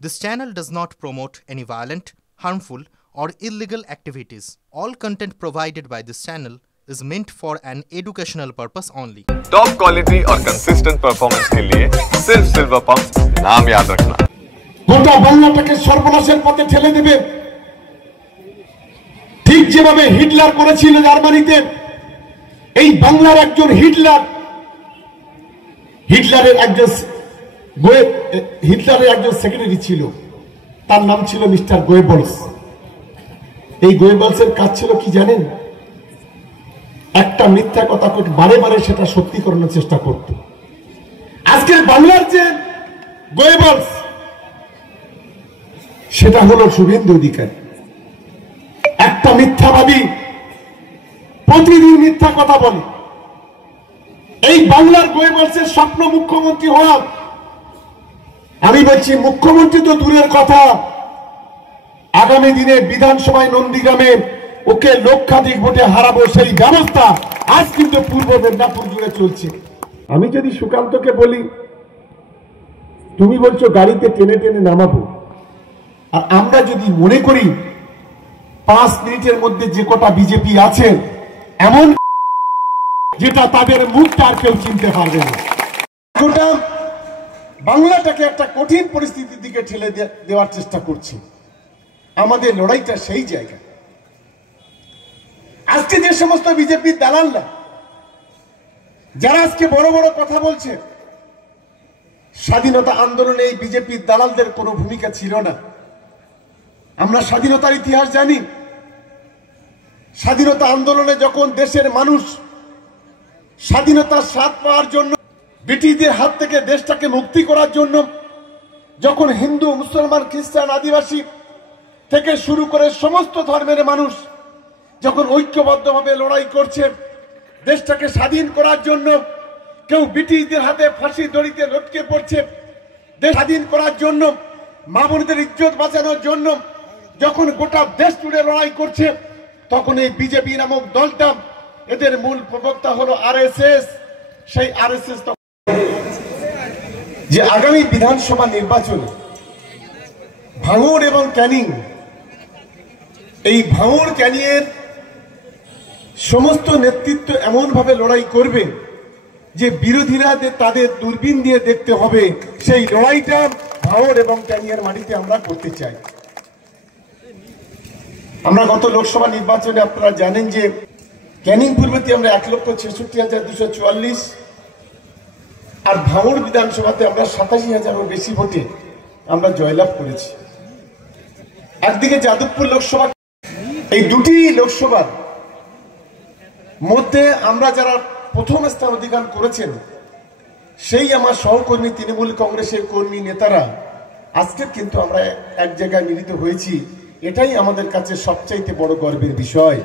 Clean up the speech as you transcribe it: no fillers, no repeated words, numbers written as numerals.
This channel does not promote any violent, harmful, or illegal activities. All content provided by this channel is meant for an educational purpose only. Top quality और consistent performance के लिए सिर्फ silver pumps नाम याद रखना। গোটা বাংলাটাকে সর্বনাশের পথে ঠেলে দেবে, ঠিক যেভাবে হিটলার করেছিল জার্মানিতে। এই বাংলার একজন হিটলারের একজন সেক্রেটারি ছিল, তার নাম ছিল মিস্টার গোয়েবলস। এই গোয়েবলসের কাজ ছিল কি জানেন? একটা মিথ্যা কথা বারে বারে সেটা সত্যি করানোর চেষ্টা করত। আজকে বাংলার যে গোয়েবলস, সেটা হলো শুভেন্দু অধিকারী। একটা মিথ্যাবাদী, প্রতিদিন মিথ্যা কথা বলে। এই বাংলার গোয়েবলসের স্বপ্ন মুখ্যমন্ত্রী হওয়া। আমি বলছি মুখ্যমন্ত্রী তো দূরের কথা, আগামী দিনে বিধানসভায় নন্দীগ্রামে ওকে লক্ষাধিক ভোটে হারাবো সেই ব্যবস্থা আজ কিন্তু পূর্ব মেদিনীপুর জুড়ে চলছে। আমি যদি সুকান্তকে বলি, তুমি বলছো গাড়িতে টেনে টেনে নামাবো, আর আমরা যদি মনে করি 5 মিনিটের মধ্যে যে কটা বিজেপি আছে এমন যেটা তাদের মুখটা আর কেউ চিনতে পারবে না। গোটা বাংলাটাকে একটা কঠিন পরিস্থিতির দিকে ঠেলে দেওয়ার চেষ্টা করছে। আমাদের লড়াইটা সেই জায়গা। আজকে যে সমস্ত বিজেপির দালালরা যারা আজকে বড় বড় কথা বলছে, স্বাধীনতা আন্দোলনে এই বিজেপির দালালদের কোনো ভূমিকা ছিল না। আমরা স্বাধীনতার ইতিহাস জানি। স্বাধীনতা আন্দোলনে যখন দেশের মানুষ স্বাধীনতার স্বাদ পাওয়ার জন্য, ব্রিটিশদের হাত থেকে দেশটাকে মুক্তি করার জন্য, যখন হিন্দু, মুসলমান, খ্রিস্টান, আদিবাসী থেকে শুরু করে সমস্ত ধর্মের মানুষ যখন ঐক্যবদ্ধভাবে লড়াই করছে দেশটাকে স্বাধীন করার জন্য, কেউ ব্রিটিশদের হাতে ফাঁসি দড়িতে লটকে পড়ছে, দেশ স্বাধীন করার জন্য, মা বোনদের ইজ্জত বাঁচানোর জন্য যখন গোটা দেশ জুড়ে লড়াই করছে, তখন এই বিজেপি নামক দলটা, এদের মূল প্রবক্তা হলো আরএসএস। সেই আরএসএস যে আগামী বিধানসভা নির্বাচনে ভাঙড় এবং ক্যানিং, এই ভাঙড় ক্যানিংয়ের সমস্ত নেতৃত্ব এমন ভাবে লড়াই করবে যে বিরোধীরা তাদের দূরবীন দিয়ে দেখতে হবে। সেই লড়াইটা ভাঙড় এবং ক্যানিংয়ের মাটিতে আমরা করতে চাই। আমরা গত লোকসভা নির্বাচনে আপনারা জানেন যে ক্যানিং পূর্বতে আমরা 1,66,244 আর ভাঙড় বিধানসভাতে আমরা 87,000 বেশি ভোটে আমরা জয়লাভ করেছি। একদিকে যাদবপুর লোকসভা, এই দুটি লোকসভার মধ্যে আমরা যারা প্রথম স্থান অধিকার করেছেন, সেই আমার সহকর্মী তৃণমূল কংগ্রেসের কর্মী নেতারা আজকে কিন্তু আমরা এক জায়গায় মিলিত হয়েছি। এটাই আমাদের কাছে সবচাইতে বড় গর্বের বিষয়।